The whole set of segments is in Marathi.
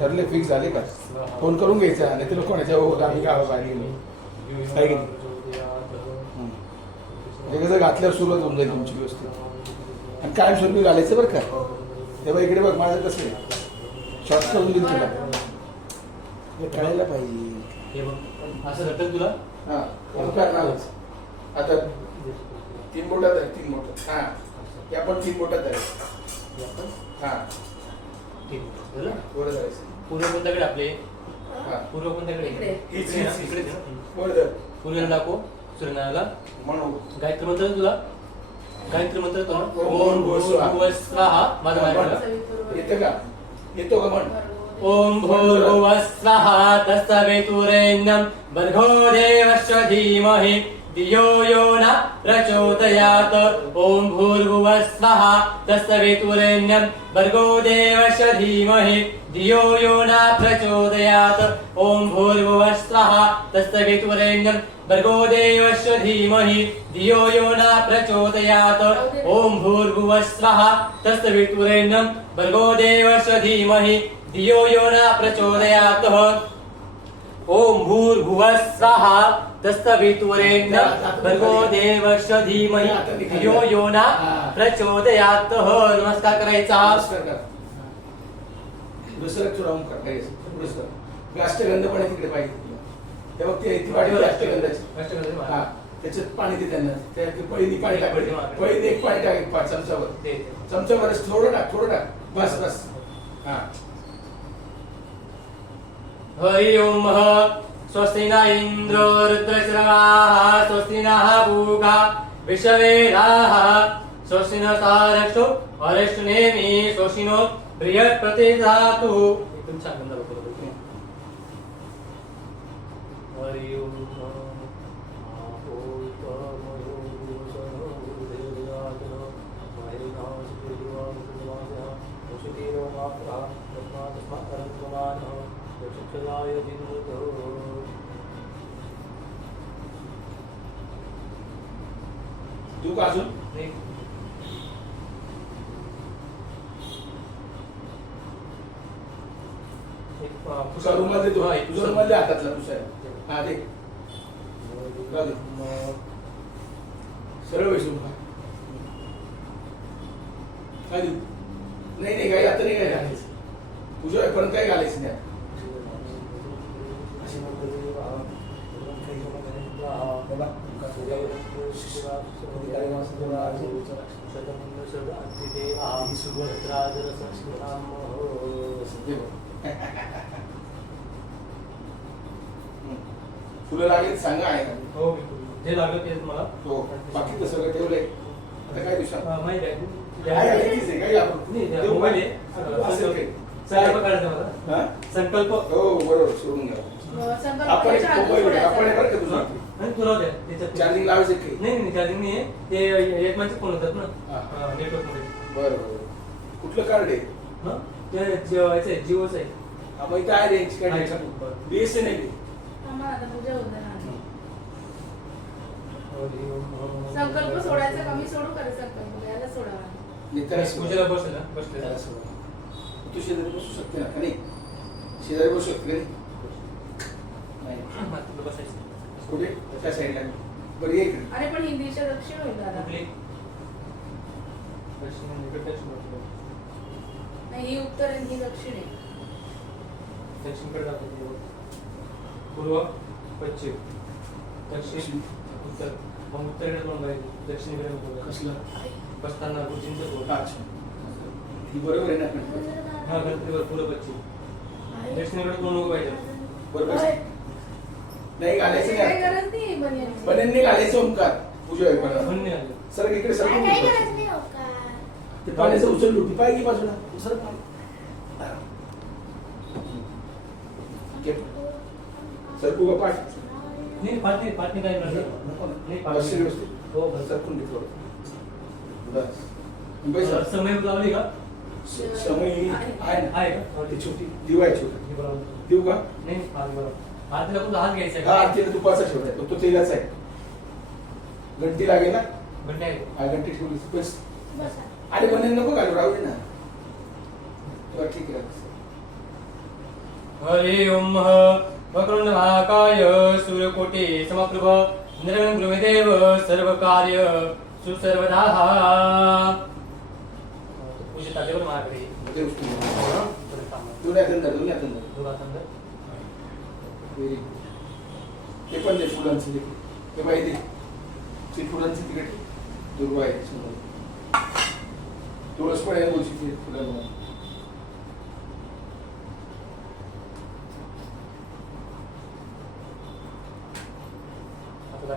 ठरले फिक्स झाले का? फोन करून घ्यायचा नाही तर कोणाच्या हो आम्ही गावाबाहेर गेलो. काय की नाही? हं. हे कसं घातल्यावर सुरुवात होऊन जाईल तुमची व्यवस्थित. आणि कायम स्वरूपी घालायचं बरं का? तेव्हा इकडे बघ माझं कसं आहे? शॉर्ट करून देईल तुला. हे कळायला पाहिजे. हे बघ असं तुला? हा आता तीन बोटात आहे तीन बोटात. हा. या पण तीन बोटात आहे. हे. हा? वर जायचं पूर्व कोणत्याकडे आपले? हा. पूर्व कोणत्याकडे? इकडे. ना? वर दाखव. सूर्यनारायणला म्हणू गायत्री मंत्र तुला? गायत्री मंत्र ओम स्वाहा माझा माझ्या येतं का? येतो का म्हण ओम भूर्भुवः स्वः तत्सवितुरेण्यं भर्गो देवस्य धीमहि. धियो यो न प्रचोदयात्। ॐ भूर्भुवः स्वः तत्सवितुरेण्यं भर्गो देवस्य धीमहि धियो यो न प्रचोदयात्। ॐ भूर्भुवः स्वः तत्सवितुरेण्यं भर्गो देवस्य धीमहि धियो यो न प्रचोदयात्। ॐ भूर्भुवः स्वः तत्सवितुरेण्यं भर्गो देवस्य धीमहि धियो यो न प्रचोदयात्। ॐ भूर्भुवः स्वः तत्सवितुरेण्यं भर्गो देवस्य धीमहि। धियो यो न प्रचोदयात्। नमस्कार करायचा. दुसरं ओंकार करायचं दुसरं. राष्ट्रगंध पण तिकडे पाहिजे. तेव्हा ते ती वाटी राष्ट्रगंधाची हा त्याच्यात पाणी दे त्यांना. त्या पळीनी पाणी टाक पळीने एक पाणी टाक पाच चमचावर. चमचावर थोडं टाक थोडं टाक. बस बस. हा. हरि ओम स्वस्ति न इन्द्रो रुद्रश्रवाः स्वस्ति नः भूगा विश्ववेदाः। स्वस्ति न सारक्षो अरिष्टनेमि स्वस्ति नो बृहस्पति धातु एकदम छान गंधा बघतो हरि ओम तू का अजून? तुझा रुमाल दे तू. तुझा रुमाल दे हातातला हा. दे. दे. सरळ खा काय देऊ नाही नाही काही आता नाही काय घालायचं तुझ्या पण काय घालायचं नाही बाबा दे बघ. हम्म. फुलं लागली सांगा आहे का? हो जे लागलं ते मला. हो बाकी तर सगळं ठेवलंय. आता काय दिवसात? हा, माहिती आहे. काय आहे? तीच आहे, काही आपण नाही, ते देऊ मोबाईल का? आहे. असेल काही. संकल्प काढायचा मला. हा? संकल्प. हो बरोबर सोडून घ्या आपण एक मोबाईल आपण आहे बरं का तुझा. नाही तुला द्या त्याच्यात. चार्जिंग लावायचं नाही नाही चार्जिंग नाही आहे. ते एक माझे फोन होतात हा. ना नेटवर्कमध्ये बरं बरं. कुठलं कार्ड आहे? हा? ते आहे जिओचं आहे. हा, मग इथं आहे रेंज काय आहे. टेन्शन बीएसएनएल संकल्प सोडायचा कमी सोडू का रे संकल्प? याला सोडावा पूजेला बसले ना बसले. त्याला सोडा. तू शेजारी बसू शकते ना का नाही? शेजारी बसू शकते का नाही? नाही. तुला बसायचं. कुठे? त्या साईडला. बरं ये इकडे. अरे पण हिंदीच्या दक्षिण होईल दादा. होतं. नाही ही उत्तर आणि ही दक्षिण आहे. दक्षिणकडे जातो. पूर्व पश्चिम दक्षिण उत्तर. मग उत्तरेकडे तोंड पाहिजे दक्षिणेकडे नको. कसलं? बसताना गुरुजींचं तोंड अच्छा. ही बरोबर आहे ना हा गणपतीवर पूर्व पश्चिम. दक्षिणेकडे नको पाहिजे बरोबर. नाही घालायचं नाही. गरज नाही बनियनची. बन्यांनी घालायचं ओंकार. पूजा आहे आलं. सर इकडे सर का? ते पाण्याचं उचल लुटी पाहिजे बाजूला? सर पाणी सरकू का पाठ नाही पाठ नाही पाठ नाही काय. नको नाही पाठ बसशील नाही. व्यवस्थित हो बस सरकून घे थोडं बस मुंबई सर समय लावली का समय आहे ना आहे का ती छोटी दिवा आहे छोटा हे बरोबर. देऊ का नाही हात बरोबर हात तुझा हात घ्यायचा हा आहे आरतीला तुपाचा छोटा आहे तो तो तेलाचा आहे घंटी लागेल ना घंटे आहे हा घंटी ठेवली बस बसा. अरे बनेल नको घालू राहू दे ना तुला ठीक आहे हरि ओम वक्रतुंड महाकाय सूर्यकोटि समप्रभ निरंजन गुरुदेव सर्व कार्य सुसर्वदा पूजे ताजेवर महाकडे ते उचलून घे. थोडं थांबा. दोन्ही हाताने धर, दोन्ही हाताने धर. दोन हातांवर. Very good. ते पण फुलांचं ते ती फुलांची तिकडे दुर्वा आहे समोर तुळस पण आहे ते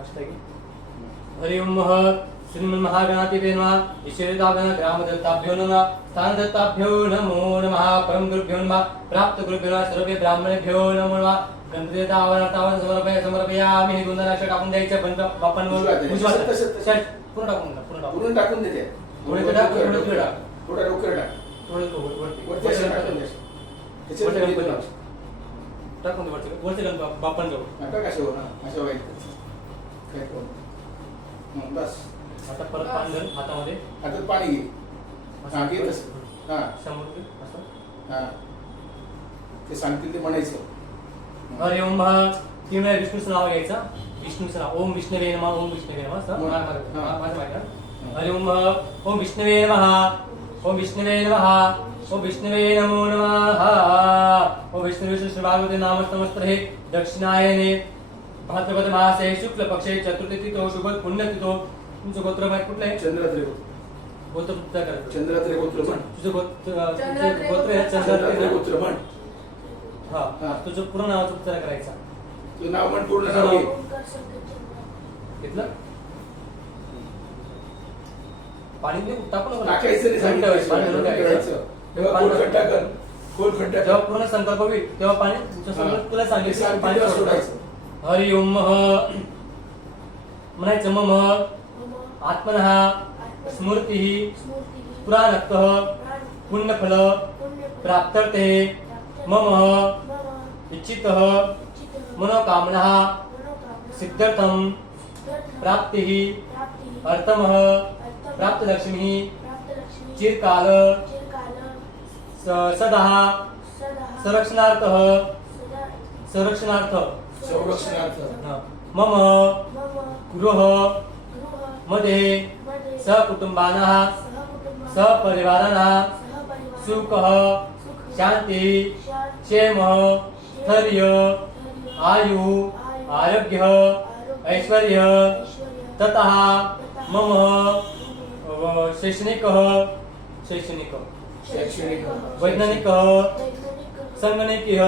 फुलांवर आता लक्षात आहे की? हरि ओम श्रीमन् महागणाधिपते नमः ईश्वरदागण ग्रामदत्ताभ्यो नमः स्थानदत्ताभ्यो नमो नमः परम गुरुभ्यो नमः प्राप्त गुरुभ्यो नमः सर्वे ब्राह्मणेभ्यो नमो नमः। गणपती तावर तावर समर्पय समर्पयामि हे अक्षर टाकून द्यायचं पूर्ण टाकून पूर्ण टाकून देते. थोडे ते टाक, थोडे ते टाक. थोडा डोकर टाक. थोडं थोडं वरती वरती असं टाकून दे त्याच्यावर वरती ते गणपती. टाक. टाकून दे वरती वरती गणपती बाप्पांजवळ. टाक असं हा, असं व्हायचं हं, बस. आता परत पांढर हातामध्ये. आता पाणी घे. हा घे तसं हा. शंभर रुपये? असं? हा. ते सांगतील ते म्हणायचं. हरि ओम तीन वेळा विष्णूचं नाव घ्यायचं. विष्णूचं नाव. ओम विष्णवे नमः ओम विष्णवे नमः. असं? मा- माझं माहिती ना? हरि ओम ओम विष्णवे नमः. ओम विष्णवे नमः. ओम विष्णवे नमो नमः. ओम विष्णवे श्री भागवते नाम समस्त्रे दक्षिणायने भाद्रपद मासे शुक्ल पक्षे चतुर्थी तिथो शुभ पुण्य तिथो. तुमचं गोत्र माहीत कुठलं आहे? चंद्रात्रे गोत्र. तुझं करायचं चंद्रात्रे गोत्र म्हण. तुझं गोत्र तुझं गोत्र आहे चंद्रात्रे. गोत्र म्हण. हा. तुझं पूर्ण नावाचा उच्चार करायचा? तुझं नाव म्हण पूर्ण नाव घेतलं? पाणी देऊ टाकू नको टाकायचं नाही पाणी पाणी सांगितलं पाणी खड्डा कर? खड्डा जेव्हा कर? पूर्ण संकल्प होईल तेव्हा पाणी तुला सांगितलं. पाणी सोडायचं. हरि ओम म्हणायचं मम। आत्मनः। स्मृती। पुराणक्त प्राण पुण्यफल। पुण्य प्राप्तर्थे। मम। इच्छित। मनोकामना। सिद्ध्यर्थं। प्राप्ति। अर्थम। अर्थं प्राप्त लक्ष्मी प्राप्तलक्ष्मी। चिरकाल। सदा। संरक्षणार्थ। संरक्षणार्थ। संरक्षणार्थ. मम गृह। मध्ये सहपरिवाराणां सहपरिवार सुखः शांती क्षेम स्थैर्य धैर्य आयु आरोग्य ऐश्वर्य ऐश्वर्य ततः मम शैक्षणिक शैक्षणिक। शैक्षणिक। वैज्ञानिक। संगणकीय।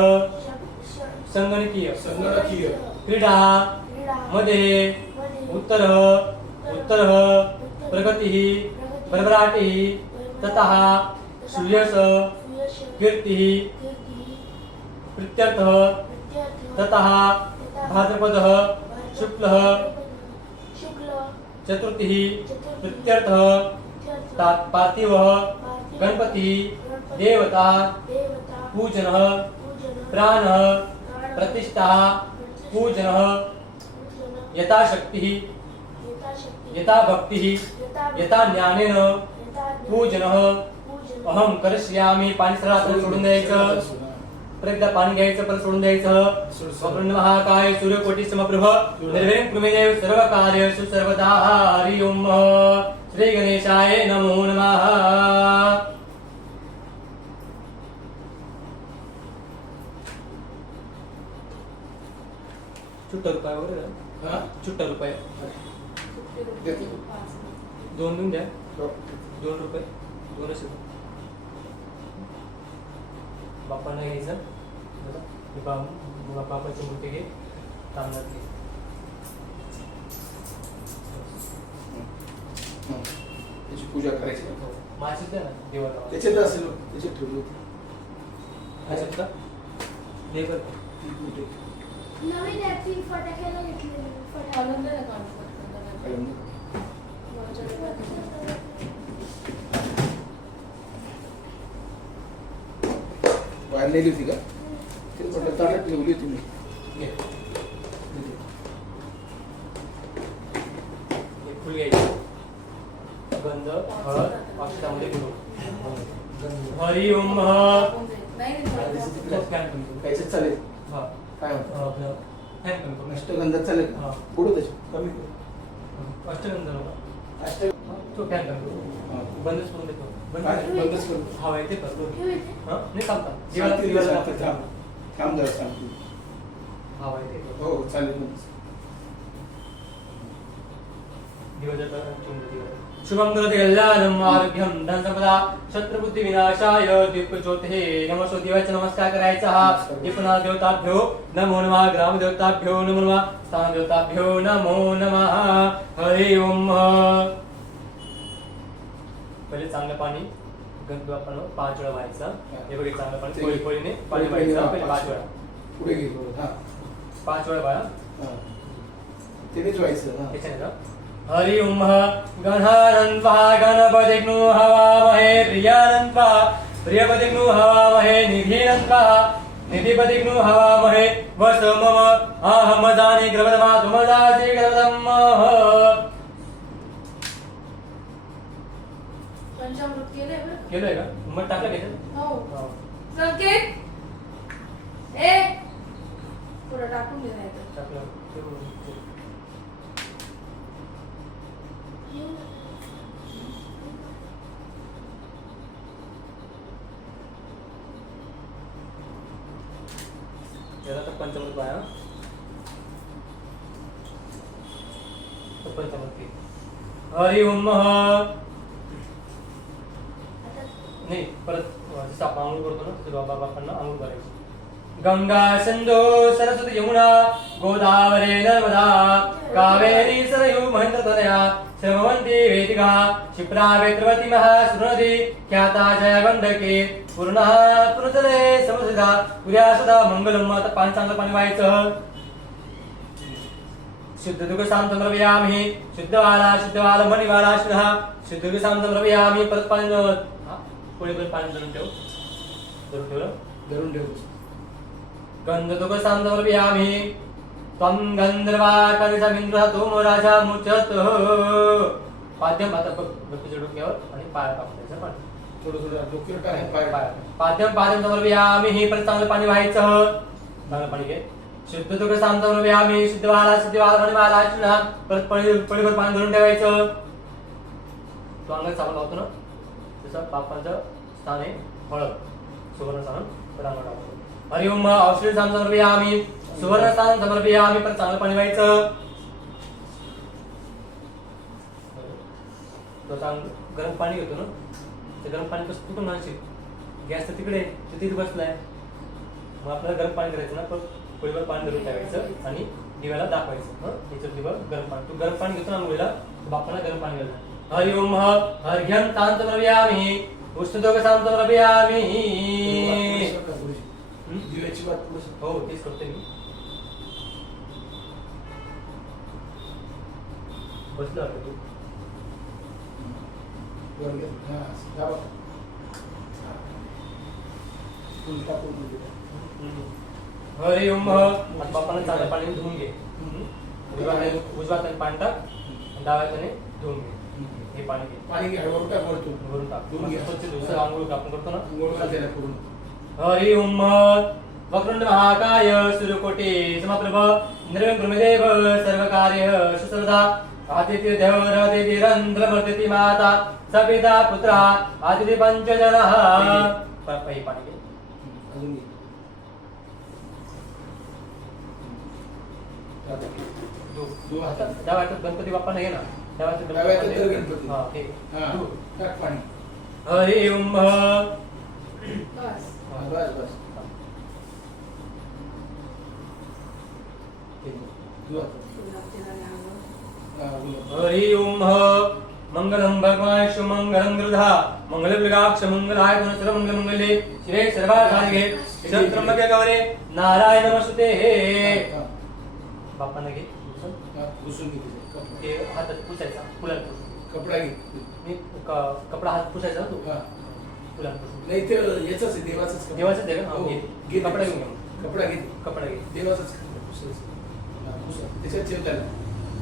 संगणकीय. संगणकीय. क्रीडा क्रीडा. मध्ये उत्तर उत्तर प्रगती भरभराटी ततः सुयश कीर्ती प्रीत्यर्थ ततः भाद्रपद शुक्ल शुक्ल. चतुर्थी प्रीत्यर्थ पार्थिव गणपती गणपती. देवता पूजन. प्राण प्रतिष्ठा पूजन पूजन यथाशक्ती यथा भक्ती यथा ज्ञानेन पूजन। अहम करश्यामी पाणी सरळ हाताने सोडून द्यायचं। परत एकदा पाणी घ्यायचं परत सोडून द्यायचं। महाकाय सूर्यकोटी समप्रभ निर्विघ्न कृमेदेव सर्व कार्य सर्वदा हरि ओम श्री गणेशाय नमो नमः। चुट्ट रुपये वगैरे हा? चुट्ट रुपये. दोन देऊन द्या. हो. दोन रुपये. दोनच रुपये बाप्पांना घ्यायचं. हे बा- बा- बाप्पाची मूर्ती घे. तांदळात घे. हं. त्याची पूजा करायची. माशीच द्या ना देवाला. त्याच्यात असेल त्याच्यात ठेवली होती. ह्याच्यात का? दे बरं. ती कुठे? नवीन फटाक्याला घेतलेली. बाहेर नेली होती का? ते म्हटलं ताटात ठेवली होती मी. हे फुल घ्यायचं. गंध हळद अक्षरामध्ये घेऊ हरि. ओम. त्याच्यात चालेल. हा. काय होतं आपलं. अष्टगंधात चालेल हा. पुढे त्याच्यात कमी कर अष्टगंध नका. अष्ट हा, तो फॅन कमी करू. हा. बंदच करून देतो बंद काय? कर. बंदच करू हवा आहे ते कर ठेव इथे. हा नाही थांबता दिवाला सांगते, दिवाला सांगते, दाखव. थांब थांब जरा सांगते हवा आहे ते कर. हो चालेल. दिवजाचा चिंता दिवस. शुभं करोति कल्याणम् आरोग्यं धनसंपदा शत्रुबुद्धी विनाशाय दीपज्योतिः नमस्ते देवाचा नमस्कार। करायचा हा दीपना देवताभ्यो नमो नमः ग्राम देवताभ्यो नमो नमः स्थान देवताभ्यो नमो नमः। हरि ओम। पहिले चांगलं पाणी गणपती आपण पाच वेळा व्हायचं. हे बघा चांगलं पाणी कोळी कोळीने पाणी व्हायचं पहिले पाच वेळा पुढे हा. पाच वेळा हा. तेनेच व्हायचं त्याच्याने? हरि ओम गणानन्त्वा गणपतिग्नु हवामहे प्रियानन्त्वा प्रियपतिग्नु हवामहे निधीनन्त्वा निधिपतिग्नु हवामहे वस मम। अहमदानि ग्रवदमा तुमदासि ग्रवदम् केलंय का? मग टाकलं घेत हो. संकेत ए! थोडं टाकून दे नाही तर. टाकलं येऊ नका. याला तर पंचामृत पाया तो पंचामृत घे. हरि ओम आता नाही परत म्हणजे जसं आपण आंघोळ करतो ना तसं बाबा बापांना आंघोळ करायची. गंगा सिंधु सरस्वती यमुना गोदावरी नर्मदा कावेरी सरयू महेंद्रतनया श्रमवंती वेदिका क्षिप्रा वेत्रवती महासुरनदी ख्याता जया पूर्णा पुरतले समसिदा उद्या सुद्धा मंगलम आता पाणी चांगलं पाणी व्हायचं. शुद्ध दुःख शांत रवयामी शुद्धवाला शुद्धवाला मणिवाला शुद्ध. शुद्ध दुःख शांत रवयामी परत पाणी पुढे परत पाणी धरून ठेव? धरून ठेवलं? धरून ठेव. गंधदुःख शांत रवयामी त्वं गंधर्वा कविसमिंद्र तुम राजा मुचत. पाद्यम आता बघ डोक्यावर आणि पाया टाकायचं पाणी थोडं थोडं डोक्यावर टाक पाय पाय. पाद्यम पाद्यम समर्पयामी हे परत चांगलं पाणी व्हायचं. चांगलं पाणी घे. शुद्ध दुःख शांत समर्पयामी शुद्ध वाला शुद्ध वाला म्हणे मला ना परत पळी पळीभर पाणी धरून ठेवायचं. तो अंगात साबण लावतो ना. तसं बापाचं स्थान आहे हळद सुवर्ण स्थान परत अंगावर टाकतो हरि ओम औषध स्थान समर्पयामी सुवर्ण स्थान समर्पयामी परत चांगलं पाणी व्हायचं. तो चांग गरम पाणी घेतो ना. ते गरम पाणी कसं कुठून आणशील गॅस तर तिकडे आहे, तो तिथे बसलाय. मग आपल्याला गरम पाणी करायचं ना पण पोळीवर पाणी धरून ठेवायचं आणि दिव्याला दाखवायचं. हं? त्याच्यात दिवा गरम पाणी. तू गरम पाणी घेतो ना आंघोळीला तर बापाला गरम पाणी घालणार हरि ओम हर्घ्यम तांत रव्यामी उष्णदोग शांत रव्यामी दिव्याची बात. हो तेच करते मी. बसलं वाटतं तू वर घे. हा, दाबा. हा. फुल टाकून दे. हरि ओम आता बापाला चांगलं पाणी धुवून घे. उजव्या हाताने पाणी टाक डाव्या हाताने धुवून घे. हे पाणी घे. पाणी घे टाक वरतून. वरून टाक. धुवून घे. स्वच्छ आंघोळ आपण करतो ना? घाल त्याला पूर्ण. हरि ओम वक्रंड महाकाय सूर्यकोटी समप्रभ निर्विघ्नदेव सर्व कार्य सुसरदा आदित्य देव रदिति माता सपिता पुत्रः आदिति पञ्चजनः पाणी घे अजून घे. त्या वाटत गणपती बाप्पा नाही ना त्या वाटत गणपती हरि ओम बस बस बस हरि ओम मंगलम भगवान शुमंगलम गृधा मंगलमृगाक्ष मंगलाय गुणसर मंगल मंगले श्री सर्वाधारिगे शत्रंबके गौरे नारायण नमस्ते हा. बापांना घे. ते हातात पुसायचा फुलाला पुसून कपडा घे मी क- कपडा हात पुसायचा ना तू हा. फुलाला पुसून नाही ते याचाच आहे देवाचाच कपडा. देवाचंच आहे का? हा, हो. घे. घे कपडा. घेऊन घे. कपडा घे कपडा घे देवाचाच कपडा पुसायचा. हा, पुसा. त्याच्यात ठेव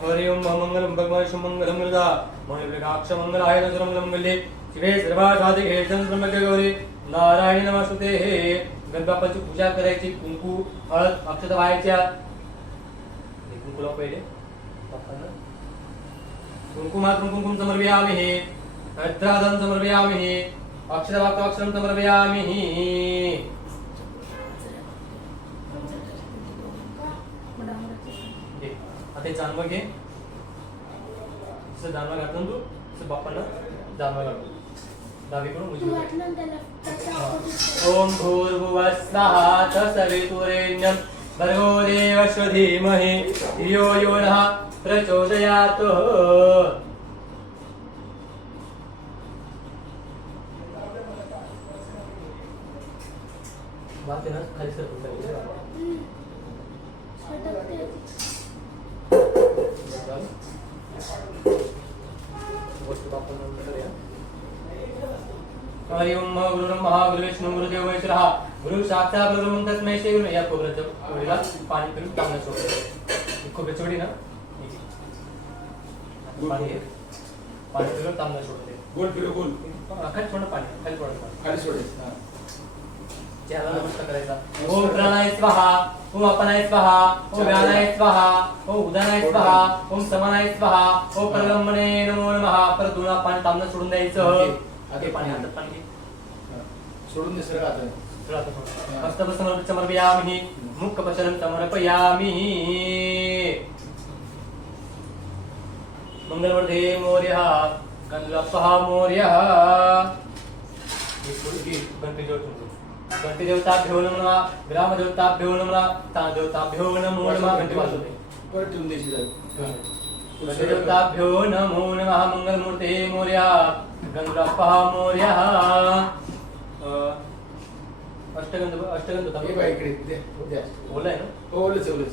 हरि ओम मंगलम भगवान शुभमंगलम मृदा मणिप्रिकाक्ष मंगल आय नजरम मंगले शिवे सर्वा साधिके ब्रह्मज्ञ गौरी नारायणी नमस्ते हे। गणबापाची पूजा करायची कुंकू हळद अक्षता व्हायच्या। हे कुंकूला पहिले बाप्पांना कुंकुमात्रं कुंकुम समर्पयामि हे। भद्रादं समर्पयामि अक्षरवाक्ताक्षरं समर्पयामि घे. हे जानवं घे. जसं जानवं घातलं ना तू? तसं बाप्पांना जानवं घालतो डावीकडून तू. ओम भूर्भुवः स्वः तत्सवितुरेण्यं भर्गो देवस्य धीमहि धियो यो नः प्रचोदयात् बात आहे ना खाली सर हम्म. सटकते. हरि ओम गुरुरं महागुरु विष्णू गुरुदेव महेश्वरः गुरु साक्षात गुरुं तस्मै श्री गुरु या खोबऱ्याचं खोबरीला पाणी पिऊन तांबडं सोडलं खोबऱ्याची वडी ना? ही. आता पाणी पिऊन तांबडं सोडते गोल फिरो गोल खाली थोडं पाणी खाली थोडं पाणी. खाली सोडायचं हा. चेहरा नमस्कार करायचा. ओम प्राणाय स्वाहा ओम अपनाय स्वाहा ओम व्यानाय स्वाहा ओम उदानाय स्वाहा ओम समानाय स्वाहा ओम परब्रह्मणे नमो नमः. परत दोन पाणी तांबडं सोडून द्यायचं. ओके. ते पाणी हातात पाणी घे. हा. सोडून दे सरळ आता. चला आता थोडं. हस्तप समर्प समर्पयामि मुखपचनं समर्पयामि मंगलवर्धे मोर्यः गणलप्पः मोर्यः. गणपती देवताभ्यो नमः ग्रामदेवताभ्यो नमः तादेवताभ्यो नमो नमः घंटी वाजवते परत ठेवून द्यायची जरा. देवताभ्यो नमो नमः मंगलमूर्ते मोर्यः गणलप्पः मोर्यः. अष्टगंध अष्टगंध होता हे बाई इकडे दे द्या. बोलाय ना हो ओलंच ओलंच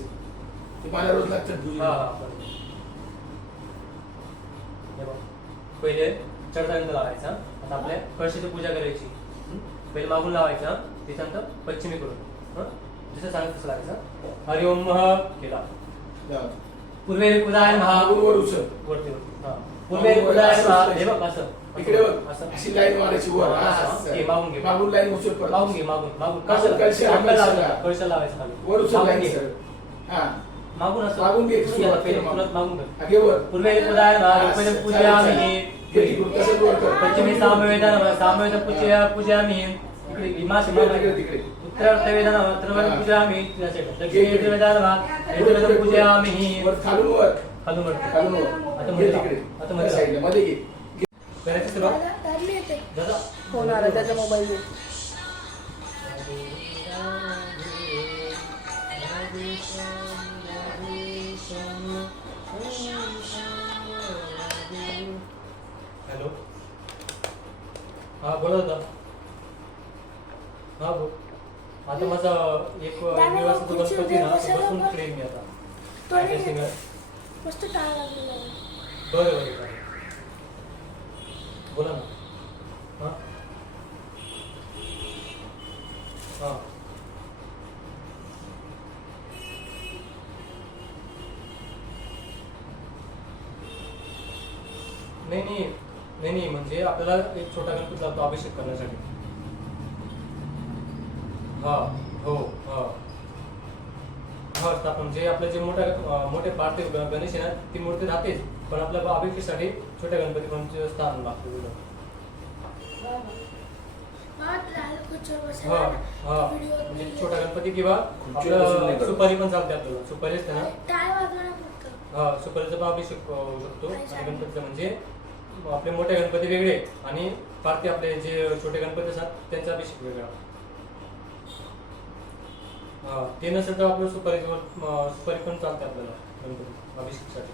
तुम्हाला रोज लागतात दूध. हा, हा, बरं. हे बघ. पहिले चढतागंध लावायचा आता आपल्या कळशीची पूजा करायची हं? पहिले मागून लावायचा त्याच्यानंतर पश्चिमी करून हं? जसं सांगत तसं लावायचं हरि ओम केला लावा. पूर्वे कुदाय महा वरती वरती. हा. पूर्वे कुदाय महा हे बघ असं इकडे बघ अशी लाईन मारायची वर असं. असं. घे, मागून घे. मागून लाईन उचल परत. मागून घे मागून मागून. कळशी- कळशी- अंगाला कळशी- लावायचं, कळशी लावायचं खाली. वर उचल मागून लाईन घे. सर. हा. मागून असं. मागून घे, सुरुवात कर मागून. घे हा, घे वर. पूर्वे हा, रुपेण चालेल, पूजयामि चालेल. घे तिकडून तसंच वर कर. पश्चिमे सामवेदन सामवेद पूजया पूजयामि इकडे हिमाशी तिकडे तिकडे तिकडे. उत्तर वेदन उत्तर हा. पूजयामि दक्षिणे वेदन वेदन पूजयामि वर. खालून वर. खालून वरती. खालून वर. आता मध्ये तिकडे. लाव. आता त्या मध्ये साईडला मध्ये घे. करायची सुरुवात फोन आला त्याचा मोबाईल. हॅलो. हा बोला दादा. हा बोल. आता माझा एक दिवस तो गणपती ना बसून प्रेम मी आता. आहे. बरं बरं. बोला ना. हा? हा. नाही नाही. नाही नाही. म्हणजे आपल्याला एक छोटा गणपती लागतो अभिषेक करण्यासाठी? हा. हो. हा. हा स्थापन. जे आपलं जे मोठ्या मोठे पार्थिव गणेश आहे ना ती मूर्ती राहतेच. पण आपल्या अभिषेकासाठी छोट्या गणपती पण स्थान लागतं. हा, हा. हा म्हणजे छोटा गणपती किंवा आपलं. सुपारी पण चालते आपल्याला सुपारी असते ना? हा सुपारीचा पण अभिषेक होऊ शकतो. आणि गणपतीचा म्हणजे आपले मोठे गणपती वेगळे आणि पार्टी आपले जे छोटे गणपती असतात त्यांचा अभिषेक वेगळा. हा ते नसेल तर आपलं सुपारीवर अं, सुपारी पण चालते आपल्याला गणपती अभिषेकसाठी.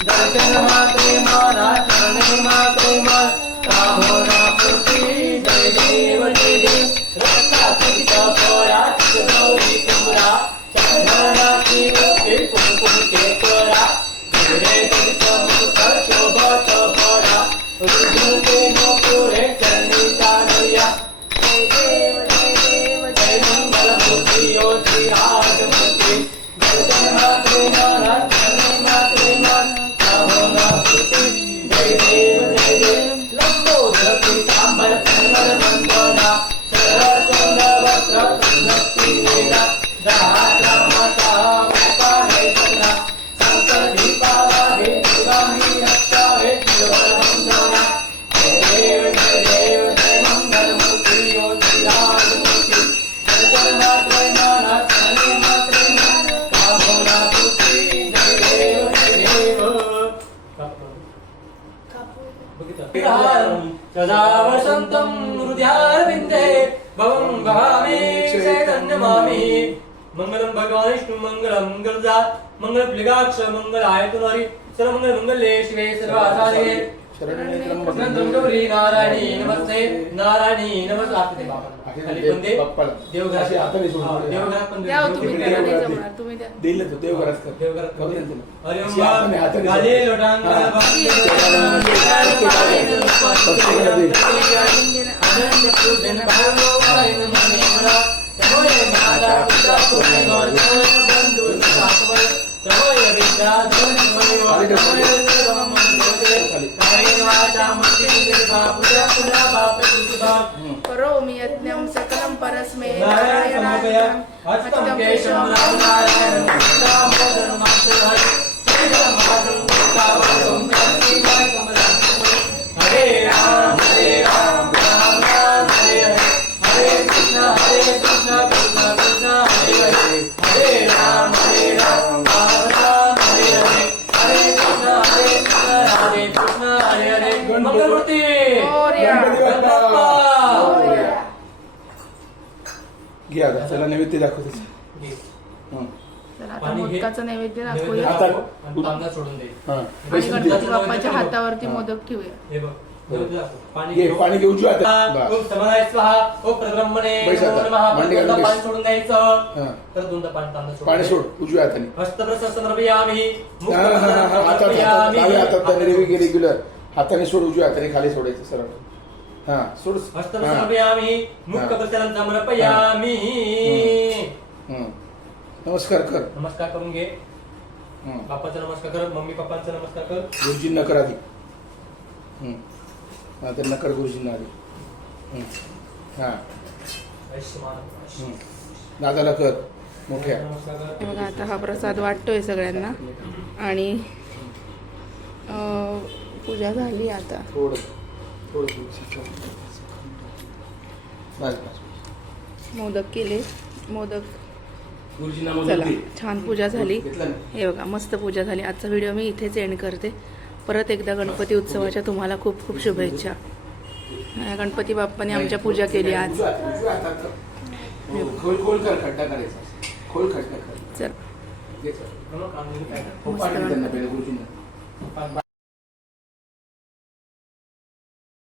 દર્શન માત્રે મારા ચરણે માત્રે चैतन्यमामि मङ्गलं भगवान् विष्णु मङ्गलं मङ्गलजात् मङ्गलप्लिगाक्ष मङ्गलायतुनारि सर्वमङ्गल मङ्गले शिवे सर्वासारे नंदन गौरी नारायणी नमस्ते। नारायणी नमस्ते। दे बाप्पाला. देवघरात हा. देवघरात पण देवघरात. अरे. लोटांगण करोमि यज्ञं सकलं परस्मै नारायण समर्पया अष्टम केशव राम नारायण दामोदर मातृ श्रीराम माधव कावकं कांती कमला हरे राम हरे राम मंगलमूर्ती मोरया. गणपती बाप्पा. मोरया. घे आता चला नैवेद्य दाखव त्याचं हं. चला आता पाणी घे. मोदकाचं नैवेद्य नैवेद्य दाखवूया आता- दाखव आणि तांदळात सोडून दे हं. आणि पैसे दे. गणपती बाप्पाच्या हातावरती हा. मोदक ठेवूया हे बघ. पाणी घे घेऊ. पाणी घेऊन आता बैस आता. मांडी घालून बैस. पाणी सोडून द्यायचं हं. तर दोनदा पाणी तांदूळ सोडून पाणी द्यायचं. सोड उजव्या हाताने हस्तप्रशस्तनर्पयामि हा, हा, हा, हा. हातात हातात डाव्या हातात रेग्युलर हाताने सोड उजव्या हाताने खाली सोडायचं सरळ. हा सोड. हा. हस्तप्रशस्तनर्पयामि मुखप्रचलन समर्पयामि हं. नमस्कार कर. नमस्कार करून घे. हं. बाप्पाचा नमस्कार कर मम्मी पप्पांचा नमस्कार कर. गुरुजींना कर आधी. हं. हा त्यांना कर गुरुजींना आधी हं. दादाला कर. मोठ्या. नमस्कार कर. हे बघा आता हा प्रसाद वाटतोय सगळ्यांना. आणि अं, पूजा झाली आता. थोडं थोडं मोदक केले मोदक. चला. छान पूजा झाली. हे बघा मस्त पूजा झाली. आजचा व्हिडिओ मी इथेच एंड करते. परत एकदा गणपती उत्सवाच्या तुम्हाला खूप खूप शुभेच्छा. गणपती बाप्पाने आमच्या पूजा केली आज. चल.